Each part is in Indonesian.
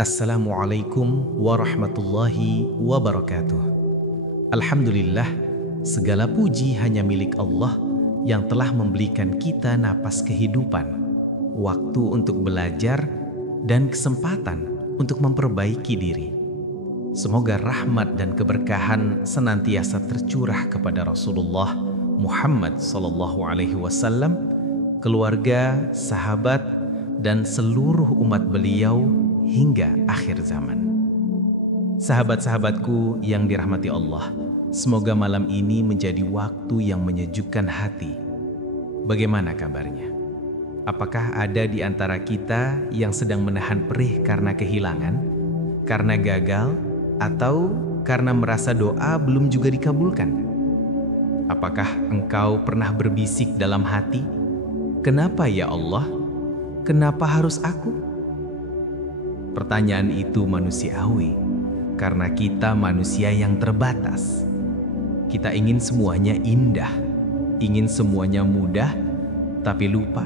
Assalamualaikum warahmatullahi wabarakatuh. Alhamdulillah, segala puji hanya milik Allah yang telah memberikan kita napas kehidupan, waktu untuk belajar, dan kesempatan untuk memperbaiki diri. Semoga rahmat dan keberkahan senantiasa tercurah kepada Rasulullah Muhammad SAW, keluarga, sahabat, dan seluruh umat beliau hingga akhir zaman. Sahabat-sahabatku yang dirahmati Allah, semoga malam ini menjadi waktu yang menyejukkan hati. Bagaimana kabarnya? Apakah ada di antara kita yang sedang menahan perih karena kehilangan, karena gagal, atau karena merasa doa belum juga dikabulkan? Apakah engkau pernah berbisik dalam hati, "Kenapa ya Allah? Kenapa harus aku?" Pertanyaan itu manusiawi, karena kita manusia yang terbatas. Kita ingin semuanya indah, ingin semuanya mudah, tapi lupa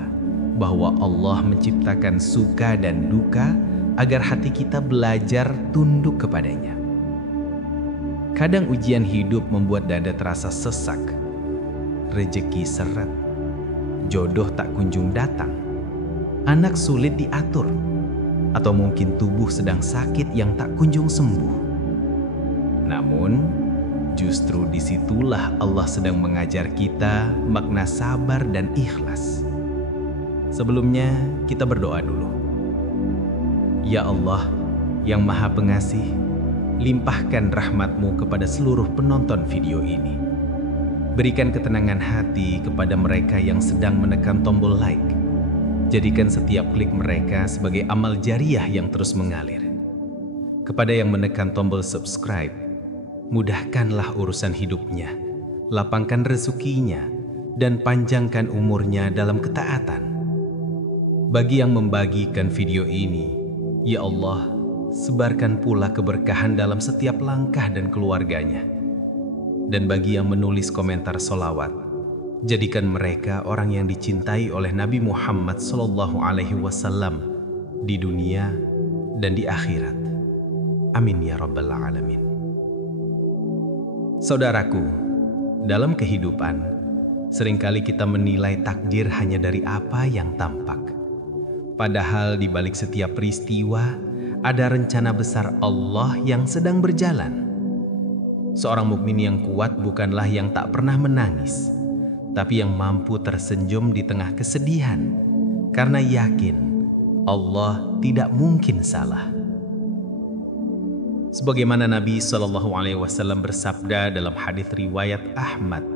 bahwa Allah menciptakan suka dan duka agar hati kita belajar tunduk kepadanya. Kadang ujian hidup membuat dada terasa sesak, rejeki seret, jodoh tak kunjung datang, anak sulit diatur, atau mungkin tubuh sedang sakit yang tak kunjung sembuh. Namun, justru disitulah Allah sedang mengajar kita makna sabar dan ikhlas. Sebelumnya, kita berdoa dulu. Ya Allah, yang Maha Pengasih, limpahkan rahmat-Mu kepada seluruh penonton video ini. Berikan ketenangan hati kepada mereka yang sedang menekan tombol like. Jadikan setiap klik mereka sebagai amal jariah yang terus mengalir. Kepada yang menekan tombol subscribe, mudahkanlah urusan hidupnya, lapangkan rezekinya, dan panjangkan umurnya dalam ketaatan. Bagi yang membagikan video ini, ya Allah, sebarkan pula keberkahan dalam setiap langkah dan keluarganya. Dan bagi yang menulis komentar sholawat, jadikan mereka orang yang dicintai oleh Nabi Muhammad SAW di dunia dan di akhirat. Amin ya rabbal alamin. Saudaraku, dalam kehidupan, seringkali kita menilai takdir hanya dari apa yang tampak. Padahal di balik setiap peristiwa, ada rencana besar Allah yang sedang berjalan. Seorang mukmin yang kuat bukanlah yang tak pernah menangis, tapi yang mampu tersenyum di tengah kesedihan, karena yakin Allah tidak mungkin salah. Sebagaimana Nabi SAW bersabda dalam hadis riwayat Ahmad,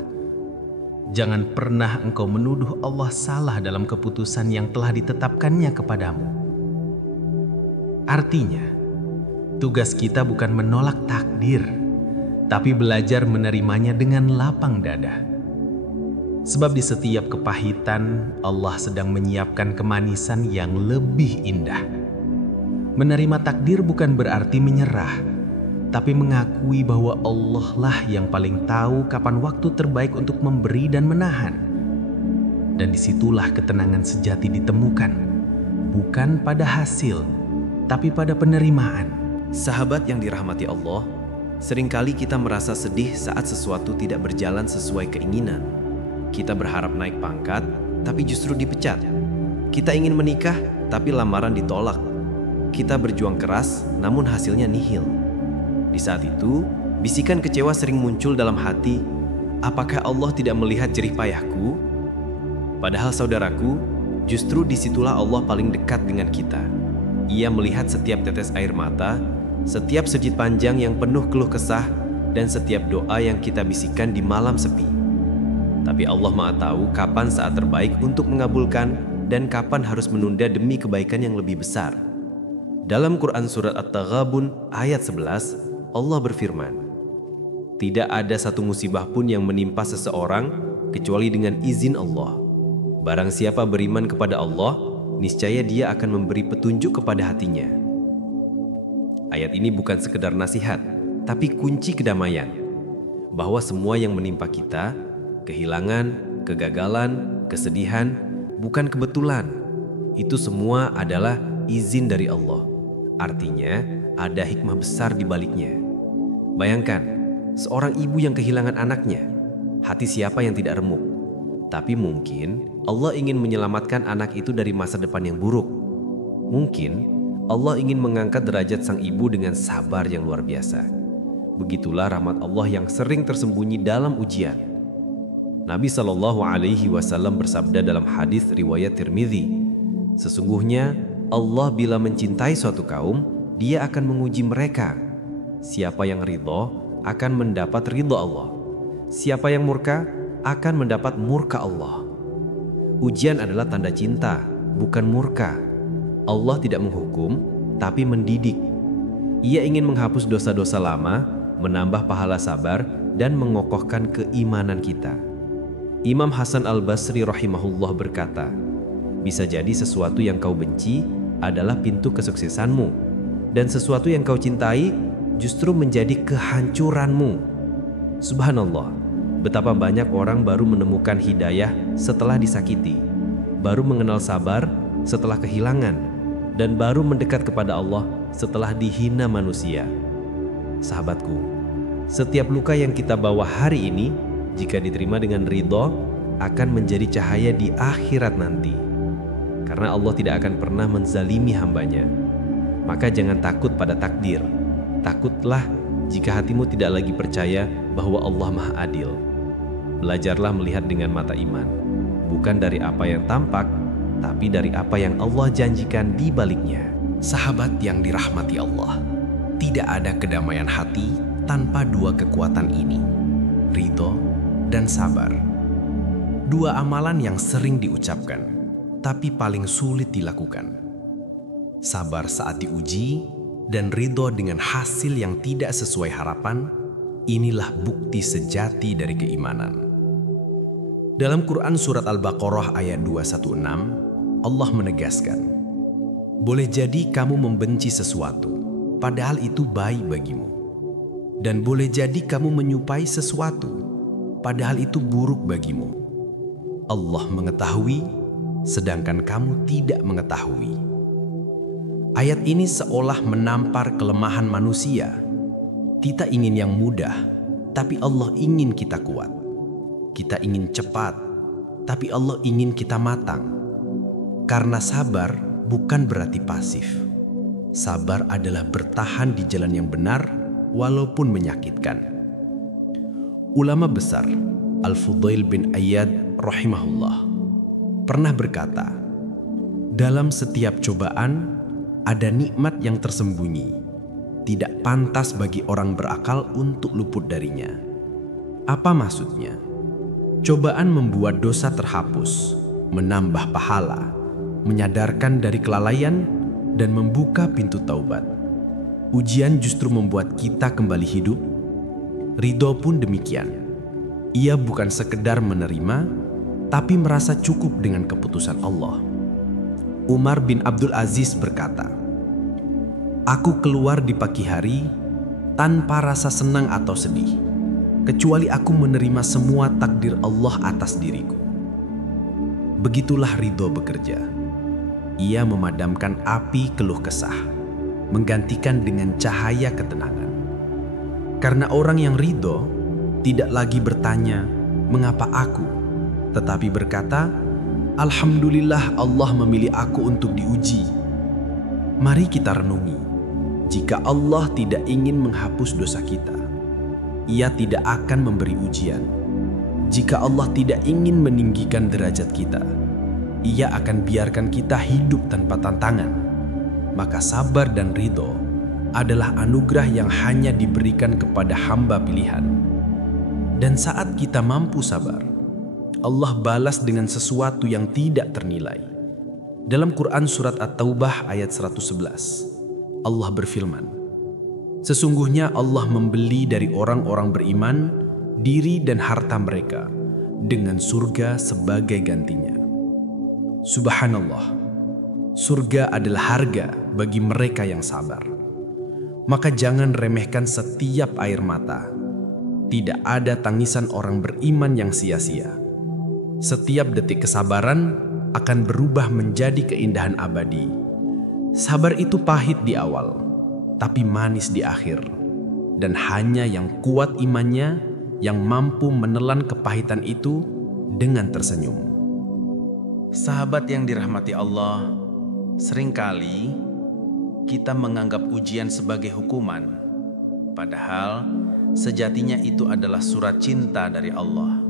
"Jangan pernah engkau menuduh Allah salah dalam keputusan yang telah ditetapkannya kepadamu." Artinya, tugas kita bukan menolak takdir, tapi belajar menerimanya dengan lapang dada. Sebab di setiap kepahitan, Allah sedang menyiapkan kemanisan yang lebih indah. Menerima takdir bukan berarti menyerah, tapi mengakui bahwa Allah lah yang paling tahu kapan waktu terbaik untuk memberi dan menahan. Dan disitulah ketenangan sejati ditemukan, bukan pada hasil, tapi pada penerimaan. Sahabat yang dirahmati Allah, seringkali kita merasa sedih saat sesuatu tidak berjalan sesuai keinginan. Kita berharap naik pangkat, tapi justru dipecat. Kita ingin menikah, tapi lamaran ditolak. Kita berjuang keras, namun hasilnya nihil. Di saat itu, bisikan kecewa sering muncul dalam hati, apakah Allah tidak melihat jerih payahku? Padahal saudaraku, justru disitulah Allah paling dekat dengan kita. Ia melihat setiap tetes air mata, setiap sujud panjang yang penuh keluh kesah, dan setiap doa yang kita bisikan di malam sepi. Tapi Allah Maha tahu kapan saat terbaik untuk mengabulkan dan kapan harus menunda demi kebaikan yang lebih besar. Dalam Quran Surat At-Taghabun ayat 11, Allah berfirman, "Tidak ada satu musibah pun yang menimpa seseorang kecuali dengan izin Allah. Barang siapa beriman kepada Allah, niscaya dia akan memberi petunjuk kepada hatinya." Ayat ini bukan sekedar nasihat, tapi kunci kedamaian. Bahwa semua yang menimpa kita, kehilangan, kegagalan, kesedihan, bukan kebetulan. Itu semua adalah izin dari Allah. Artinya, ada hikmah besar di baliknya. Bayangkan, seorang ibu yang kehilangan anaknya. Hati siapa yang tidak remuk? Tapi mungkin Allah ingin menyelamatkan anak itu dari masa depan yang buruk. Mungkin Allah ingin mengangkat derajat sang ibu dengan sabar yang luar biasa. Begitulah rahmat Allah yang sering tersembunyi dalam ujian. Nabi SAW bersabda dalam hadis riwayat Tirmidzi, sesungguhnya Allah bila mencintai suatu kaum, Dia akan menguji mereka. Siapa yang ridho akan mendapat ridho Allah. Siapa yang murka akan mendapat murka Allah. Ujian adalah tanda cinta, bukan murka. Allah tidak menghukum, tapi mendidik. Ia ingin menghapus dosa-dosa lama, menambah pahala sabar, dan mengokohkan keimanan kita. Imam Hasan Al-Basri rahimahullah berkata, bisa jadi sesuatu yang kau benci adalah pintu kesuksesanmu, dan sesuatu yang kau cintai justru menjadi kehancuranmu. Subhanallah, betapa banyak orang baru menemukan hidayah setelah disakiti, baru mengenal sabar setelah kehilangan, dan baru mendekat kepada Allah setelah dihina manusia. Sahabatku, setiap luka yang kita bawa hari ini, jika diterima dengan ridho, akan menjadi cahaya di akhirat nanti. Karena Allah tidak akan pernah menzalimi hambanya. Maka jangan takut pada takdir. Takutlah jika hatimu tidak lagi percaya bahwa Allah Maha Adil. Belajarlah melihat dengan mata iman, bukan dari apa yang tampak, tapi dari apa yang Allah janjikan di baliknya. Sahabat yang dirahmati Allah, tidak ada kedamaian hati tanpa dua kekuatan ini, ridho dan sabar. Dua amalan yang sering diucapkan, tapi paling sulit dilakukan. Sabar saat diuji dan ridho dengan hasil yang tidak sesuai harapan, inilah bukti sejati dari keimanan. Dalam Quran Surat Al-Baqarah ayat 216, Allah menegaskan, boleh jadi kamu membenci sesuatu, padahal itu baik bagimu. Dan boleh jadi kamu menyukai sesuatu, padahal itu buruk bagimu. Allah mengetahui, sedangkan kamu tidak mengetahui. Ayat ini seolah menampar kelemahan manusia. Kita ingin yang mudah, tapi Allah ingin kita kuat. Kita ingin cepat, tapi Allah ingin kita matang. Karena sabar bukan berarti pasif. Sabar adalah bertahan di jalan yang benar, walaupun menyakitkan. Ulama besar Al-Fudail bin Iyad rahimahullah pernah berkata, dalam setiap cobaan ada nikmat yang tersembunyi, tidak pantas bagi orang berakal untuk luput darinya. Apa maksudnya? Cobaan membuat dosa terhapus, menambah pahala, menyadarkan dari kelalaian, dan membuka pintu taubat. Ujian justru membuat kita kembali hidup. Ridho pun demikian. Ia bukan sekedar menerima, tapi merasa cukup dengan keputusan Allah. Umar bin Abdul Aziz berkata, aku keluar di pagi hari tanpa rasa senang atau sedih, kecuali aku menerima semua takdir Allah atas diriku. Begitulah ridho bekerja. Ia memadamkan api keluh kesah, menggantikan dengan cahaya ketenangan. Karena orang yang ridho tidak lagi bertanya, mengapa aku? Tetapi berkata, alhamdulillah Allah memilih aku untuk diuji. Mari kita renungi, jika Allah tidak ingin menghapus dosa kita, Ia tidak akan memberi ujian. Jika Allah tidak ingin meninggikan derajat kita, Ia akan biarkan kita hidup tanpa tantangan. Maka sabar dan ridho adalah anugerah yang hanya diberikan kepada hamba pilihan. Dan saat kita mampu sabar, Allah balas dengan sesuatu yang tidak ternilai. Dalam Quran Surat At-Taubah ayat 111, Allah berfirman, sesungguhnya Allah membeli dari orang-orang beriman diri dan harta mereka dengan surga sebagai gantinya. Subhanallah, surga adalah harga bagi mereka yang sabar. Maka jangan remehkan setiap air mata. Tidak ada tangisan orang beriman yang sia-sia. Setiap detik kesabaran akan berubah menjadi keindahan abadi. Sabar itu pahit di awal, tapi manis di akhir. Dan hanya yang kuat imannya yang mampu menelan kepahitan itu dengan tersenyum. Sahabat yang dirahmati Allah, seringkali kita menganggap ujian sebagai hukuman, padahal sejatinya itu adalah surat cinta dari Allah.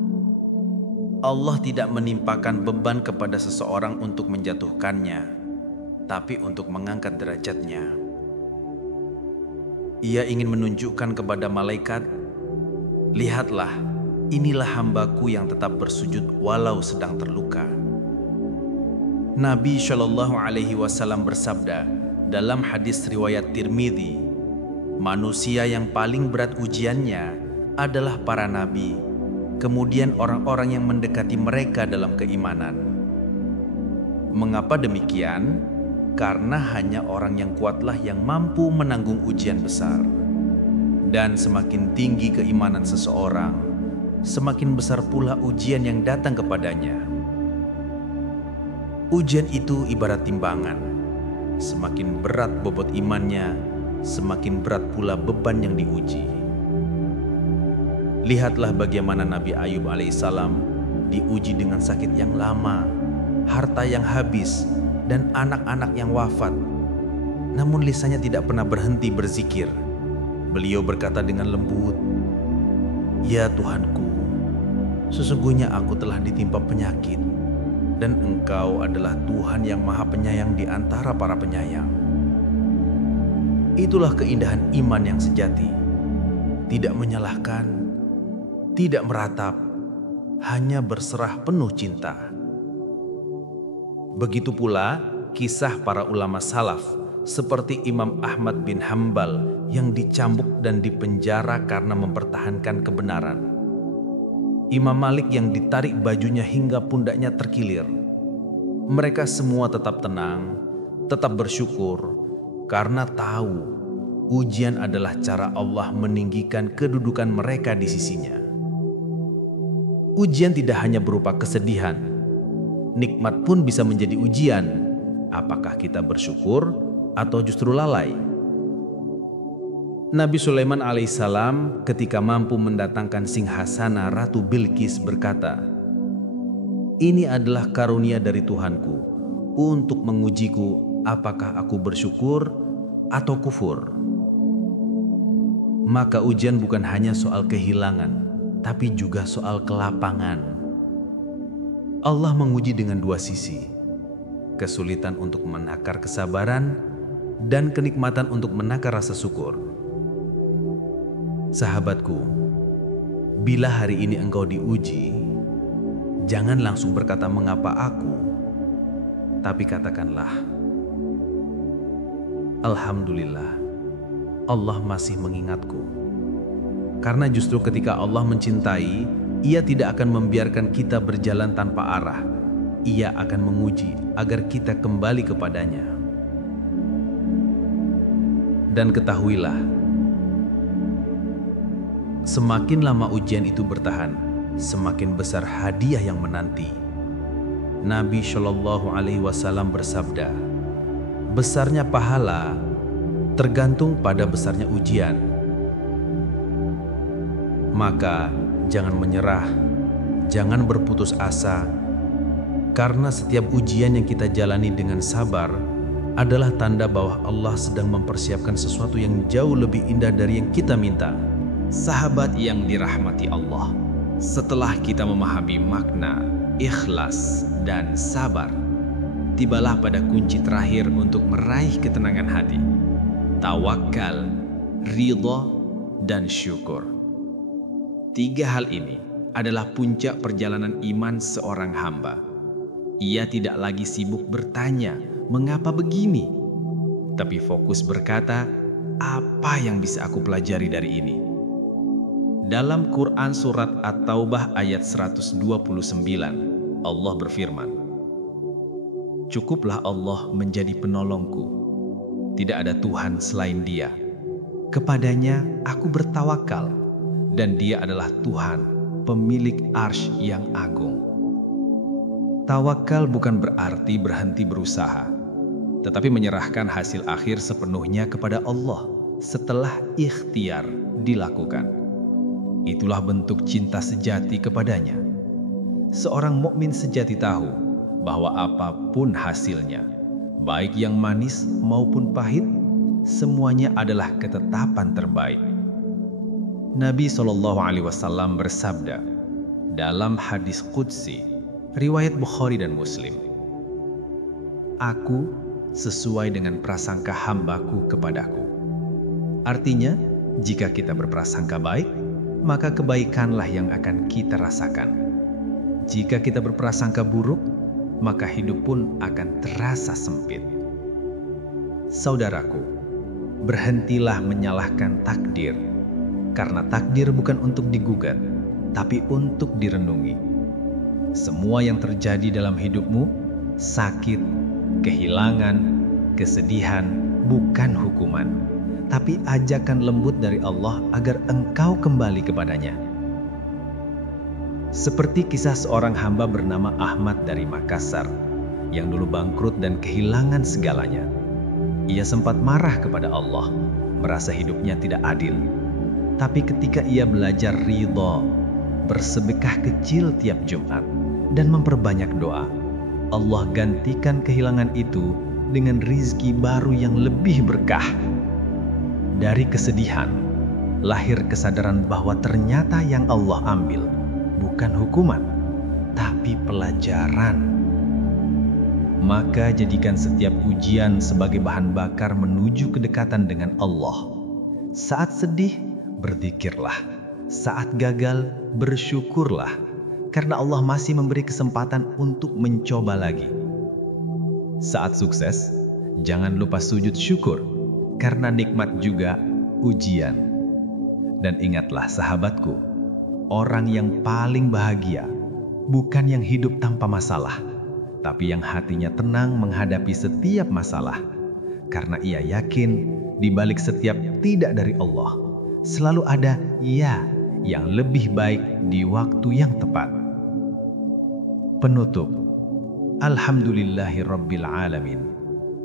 Allah tidak menimpakan beban kepada seseorang untuk menjatuhkannya, tapi untuk mengangkat derajatnya. Ia ingin menunjukkan kepada malaikat, "Lihatlah, inilah hambaku yang tetap bersujud walau sedang terluka." Nabi Shallallahu Alaihi Wasallam bersabda dalam hadis riwayat Tirmidzi, manusia yang paling berat ujiannya adalah para nabi, kemudian orang-orang yang mendekati mereka dalam keimanan. Mengapa demikian? Karena hanya orang yang kuatlah yang mampu menanggung ujian besar. Dan semakin tinggi keimanan seseorang, semakin besar pula ujian yang datang kepadanya. Ujian itu ibarat timbangan. Semakin berat bobot imannya, semakin berat pula beban yang diuji. Lihatlah bagaimana Nabi Ayub alaihissalam diuji dengan sakit yang lama, harta yang habis, dan anak-anak yang wafat. Namun lisannya tidak pernah berhenti berzikir. Beliau berkata dengan lembut, "Ya Tuhanku, sesungguhnya aku telah ditimpa penyakit, dan Engkau adalah Tuhan yang Maha Penyayang di antara para penyayang." Itulah keindahan iman yang sejati. Tidak menyalahkan, tidak meratap, hanya berserah penuh cinta. Begitu pula kisah para ulama salaf seperti Imam Ahmad bin Hambal yang dicambuk dan dipenjara karena mempertahankan kebenaran. Imam Malik yang ditarik bajunya hingga pundaknya terkilir. Mereka semua tetap tenang, tetap bersyukur karena tahu ujian adalah cara Allah meninggikan kedudukan mereka di sisinya. Ujian tidak hanya berupa kesedihan, nikmat pun bisa menjadi ujian. Apakah kita bersyukur atau justru lalai? Nabi Sulaiman alaihissalam ketika mampu mendatangkan singgasana Ratu Bilqis berkata, "Ini adalah karunia dari Tuhanku untuk mengujiku apakah aku bersyukur atau kufur." Maka ujian bukan hanya soal kehilangan, tapi juga soal kelapangan. Allah menguji dengan dua sisi, kesulitan untuk menakar kesabaran dan kenikmatan untuk menakar rasa syukur. Sahabatku, bila hari ini engkau diuji, jangan langsung berkata mengapa aku, tapi katakanlah, "Alhamdulillah, Allah masih mengingatku." Karena justru ketika Allah mencintai, Ia tidak akan membiarkan kita berjalan tanpa arah. Ia akan menguji agar kita kembali kepadanya. Dan ketahuilah, semakin lama ujian itu bertahan, semakin besar hadiah yang menanti. Nabi Shallallahu Alaihi Wasallam bersabda, "Besarnya pahala tergantung pada besarnya ujian." Maka jangan menyerah, jangan berputus asa, karena setiap ujian yang kita jalani dengan sabar adalah tanda bahwa Allah sedang mempersiapkan sesuatu yang jauh lebih indah dari yang kita minta. Sahabat yang dirahmati Allah, setelah kita memahami makna ikhlas dan sabar, tibalah pada kunci terakhir untuk meraih ketenangan hati: tawakal, ridha, dan syukur. Tiga hal ini adalah puncak perjalanan iman seorang hamba. Ia tidak lagi sibuk bertanya, "Mengapa begini?" tapi fokus berkata, "Apa yang bisa aku pelajari dari ini?" Dalam Quran Surat At-Taubah ayat 129, Allah berfirman, "Cukuplah Allah menjadi penolongku. Tidak ada Tuhan selain Dia. Kepadanya aku bertawakal, dan Dia adalah Tuhan, pemilik arsy yang agung." Tawakal bukan berarti berhenti berusaha, tetapi menyerahkan hasil akhir sepenuhnya kepada Allah setelah ikhtiar dilakukan. Itulah bentuk cinta sejati kepadanya. Seorang mukmin sejati tahu bahwa apapun hasilnya, baik yang manis maupun pahit, semuanya adalah ketetapan terbaik. Nabi SAW bersabda dalam hadis qudsi riwayat Bukhari dan Muslim, "Aku sesuai dengan prasangka hambaku kepadaku." Artinya, jika kita berprasangka baik, maka kebaikanlah yang akan kita rasakan. Jika kita berprasangka buruk, maka hidup pun akan terasa sempit. Saudaraku, berhentilah menyalahkan takdir, karena takdir bukan untuk digugat, tapi untuk direnungi. Semua yang terjadi dalam hidupmu, sakit, kehilangan, kesedihan, bukan hukuman, tapi ajakan lembut dari Allah agar engkau kembali kepadanya. Seperti kisah seorang hamba bernama Ahmad dari Makassar, yang dulu bangkrut dan kehilangan segalanya. Ia sempat marah kepada Allah, merasa hidupnya tidak adil. Tapi ketika ia belajar ridha, bersedekah kecil tiap Jumat, dan memperbanyak doa, Allah gantikan kehilangan itu dengan rizki baru yang lebih berkah. Dari kesedihan, lahir kesadaran bahwa ternyata yang Allah ambil bukan hukuman, tapi pelajaran. Maka jadikan setiap ujian sebagai bahan bakar menuju kedekatan dengan Allah. Saat sedih, berzikirlah. Saat gagal, bersyukurlah. Karena Allah masih memberi kesempatan untuk mencoba lagi. Saat sukses, jangan lupa sujud syukur, karena nikmat juga ujian. Dan ingatlah sahabatku, orang yang paling bahagia bukan yang hidup tanpa masalah, tapi yang hatinya tenang menghadapi setiap masalah. Karena ia yakin di balik setiap tidak dari Allah, selalu ada ya yang lebih baik di waktu yang tepat. Penutup, Alhamdulillahirabbil alamin.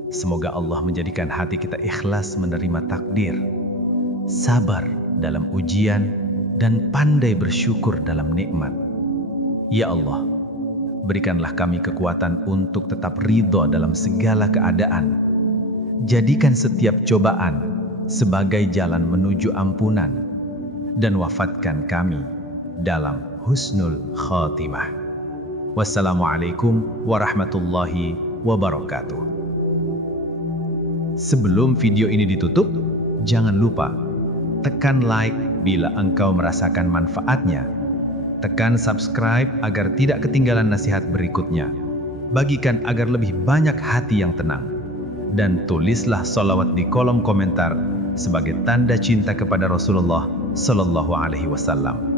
Semoga Allah menjadikan hati kita ikhlas menerima takdir, sabar dalam ujian, dan pandai bersyukur dalam nikmat. Ya Allah, berikanlah kami kekuatan untuk tetap ridho dalam segala keadaan. Jadikan setiap cobaan sebagai jalan menuju ampunan, dan wafatkan kami dalam husnul khatimah. Wassalamualaikum warahmatullahi wabarakatuh. Sebelum video ini ditutup, jangan lupa tekan like bila engkau merasakan manfaatnya. Tekan subscribe agar tidak ketinggalan nasihat berikutnya. Bagikan agar lebih banyak hati yang tenang. Dan tulislah sholawat di kolom komentar sebagai tanda cinta kepada Rasulullah Sallallahu Alaihi Wasallam.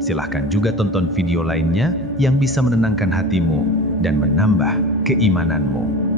Silahkan juga tonton video lainnya yang bisa menenangkan hatimu dan menambah keimananmu.